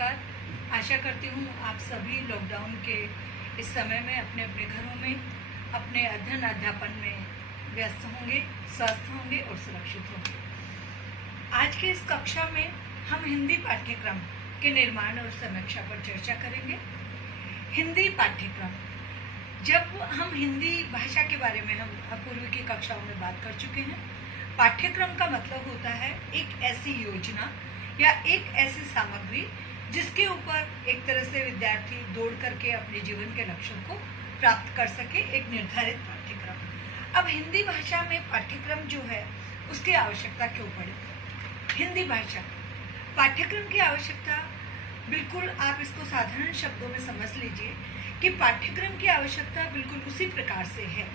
नमस्कार। आशा करती हूँ आप सभी लॉकडाउन के इस समय में अपने अपने घरों में अपने अध्ययन अध्यापन में व्यस्त होंगे, स्वस्थ होंगे और सुरक्षित होंगे। आज की इस कक्षा में हम हिंदी पाठ्यक्रम के निर्माण और समीक्षा पर चर्चा करेंगे। हिंदी पाठ्यक्रम, जब हम हिंदी भाषा के बारे में हम पूर्व की कक्षाओं में बात कर चुके हैं। पाठ्यक्रम का मतलब होता है एक ऐसी योजना या एक ऐसी सामग्री जिसके ऊपर एक तरह से विद्यार्थी दौड़ करके अपने जीवन के लक्ष्यों को प्राप्त कर सके, एक निर्धारित पाठ्यक्रम। अब हिंदी भाषा में पाठ्यक्रम जो है उसकी आवश्यकता क्यों पड़ी? हिंदी भाषा पाठ्यक्रम की आवश्यकता, बिल्कुल आप इसको साधारण शब्दों में समझ लीजिए कि पाठ्यक्रम की आवश्यकता बिल्कुल उसी प्रकार से है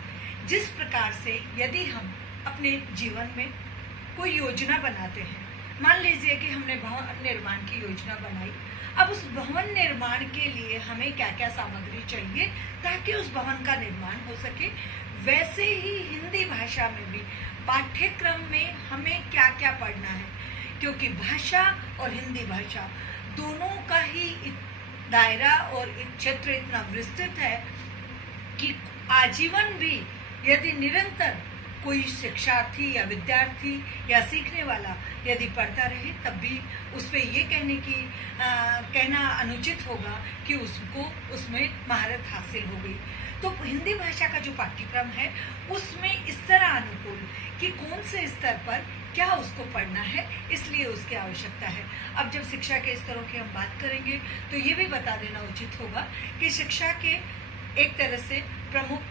जिस प्रकार से यदि हम अपने जीवन में कोई योजना बनाते हैं। मान लीजिए कि हमने भवन निर्माण की योजना बनाई। अब उस भवन निर्माण के लिए हमें क्या क्या सामग्री चाहिए ताकि उस भवन का निर्माण हो सके, वैसे ही हिंदी भाषा में भी पाठ्यक्रम में हमें क्या क्या पढ़ना है, क्योंकि भाषा और हिंदी भाषा दोनों का ही दायरा और क्षेत्र इतना विस्तृत है कि आजीवन भी यदि निरंतर कोई शिक्षार्थी या विद्यार्थी या सीखने वाला यदि पढ़ता रहे तब भी उस पर ये कहना अनुचित होगा कि उसको उसमें महारत हासिल हो गई। तो हिंदी भाषा का जो पाठ्यक्रम है उसमें इस तरह अनुकूल कि कौन से स्तर पर क्या उसको पढ़ना है, इसलिए उसकी आवश्यकता है। अब जब शिक्षा के स्तरों की हम बात करेंगे तो ये भी बता देना उचित होगा कि शिक्षा के एक तरह से प्रमुख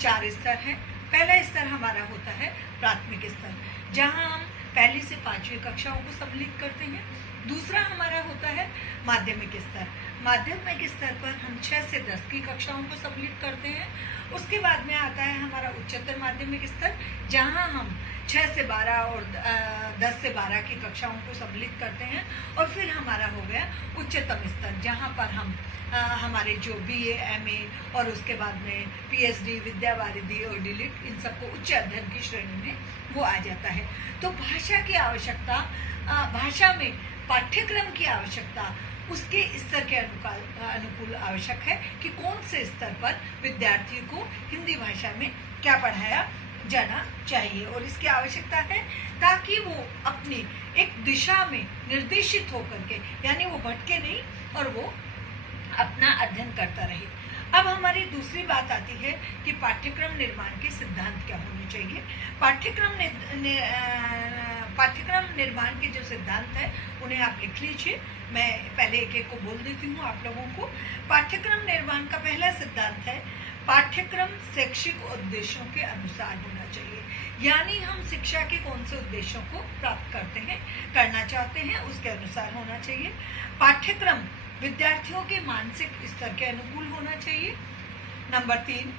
4 स्तर हैं। पहला स्तर हमारा होता है प्राथमिक स्तर, जहां हम पहली से 5वीं कक्षाओं को सम्मिलित करते हैं। दूसरा हमारा होता है माध्यमिक स्तर। माध्यमिक स्तर पर हम 6 से 10 की कक्षाओं को सम्मिलित करते हैं। उसके बाद में आता है हमारा उच्चतर माध्यमिक स्तर, जहां हम 6 से 12 और 10 से 12 की कक्षाओं को सम्मिलित करते हैं। और फिर हमारा हो गया उच्चतम स्तर, जहां पर हम हमारे जो BA, MA और उसके बाद में PhD, विद्या वारिधि और DLIT, इन सबको उच्च अध्ययन की श्रेणी में वो आ जाता है। तो भाषा की आवश्यकता, भाषा में पाठ्यक्रम की आवश्यकता उसके स्तर के अनुकूल आवश्यक है कि कौन से स्तर पर विद्यार्थियों को हिंदी भाषा में क्या पढ़ाया जाना चाहिए। और इसकी आवश्यकता है ताकि वो अपनी एक दिशा में निर्देशित होकर के, यानी वो भटके नहीं और वो अपना अध्ययन करता रहे। अब हमारी दूसरी बात आती है कि पाठ्यक्रम निर्माण के सिद्धांत क्या होने चाहिए। पाठ्यक्रम निर्माण के जो सिद्धांत है उन्हें आप लिख लीजिए। मैं पहले एक एक को बोल देती हूँ आप लोगों को। पाठ्यक्रम निर्माण का पहला सिद्धांत है पाठ्यक्रम शैक्षिक उद्देश्यों के अनुसार होना चाहिए, यानी हम शिक्षा के कौन से उद्देश्यों को प्राप्त करना चाहते हैं उसके अनुसार होना चाहिए। पाठ्यक्रम विद्यार्थियों के मानसिक स्तर के अनुकूल होना चाहिए। नंबर 3,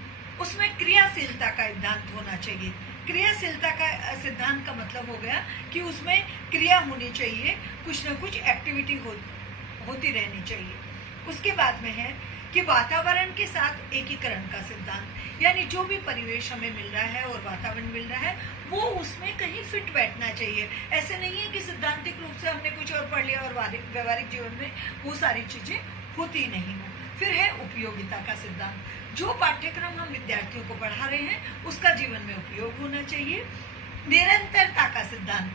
उसमें क्रियाशीलता का सिद्धांत होना चाहिए। क्रियाशीलता का सिद्धांत का मतलब हो गया कि उसमें क्रिया होनी चाहिए, कुछ न कुछ एक्टिविटी होती रहनी चाहिए। उसके बाद में है कि वातावरण के साथ एकीकरण का सिद्धांत, यानी जो भी परिवेश हमें मिल रहा है और वातावरण मिल रहा है वो उसमें कहीं फिट बैठना चाहिए। ऐसे नहीं है कि सिद्धांतिक रूप से हमने कुछ और पढ़ लिया और व्यवहारिक जीवन में वो सारी चीजें होती नहीं हो। फिर है उपयोगिता का सिद्धांत, जो पाठ्यक्रम हम विद्यार्थियों को पढ़ा रहे हैं उसका जीवन में उपयोग होना चाहिए। निरंतरता का सिद्धांत,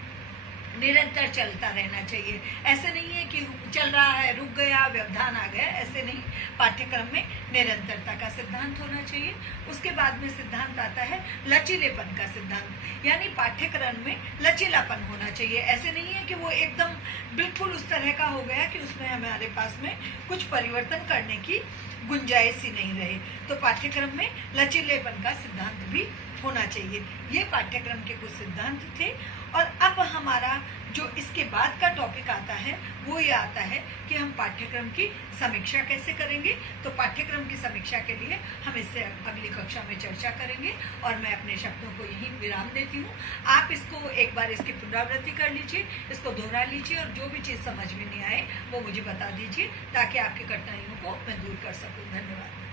निरंतर चलता रहना चाहिए। ऐसे नहीं है कि चल रहा है, रुक गया, व्यवधान आ गया, ऐसे नहीं। पाठ्यक्रम में निरंतरता का सिद्धांत होना चाहिए। उसके बाद में सिद्धांत आता है लचीलेपन का सिद्धांत, यानी पाठ्यक्रम में लचीलापन होना चाहिए। ऐसे नहीं है कि वो एकदम बिल्कुल उस तरह का हो गया कि उसमें हमारे पास में कुछ परिवर्तन करने की गुंजाइश ही नहीं रहे। तो पाठ्यक्रम में लचीलेपन का सिद्धांत भी होना चाहिए। ये पाठ्यक्रम के कुछ सिद्धांत थे। और अब हमारा जो इसके बाद का टॉपिक आता है वो ये आता है कि हम पाठ्यक्रम की समीक्षा कैसे करेंगे। तो पाठ्यक्रम की समीक्षा के लिए हम इससे अगली कक्षा में चर्चा करेंगे और मैं अपने शब्दों को यहीं विराम देती हूँ। आप इसको एक बार इसकी पुनरावृत्ति कर लीजिए, इसको दोहरा लीजिए और जो भी चीज़ समझ में नहीं आए वो मुझे बता दीजिए ताकि आपकी कठिनाइयों को मैं दूर कर सकूँ। धन्यवाद।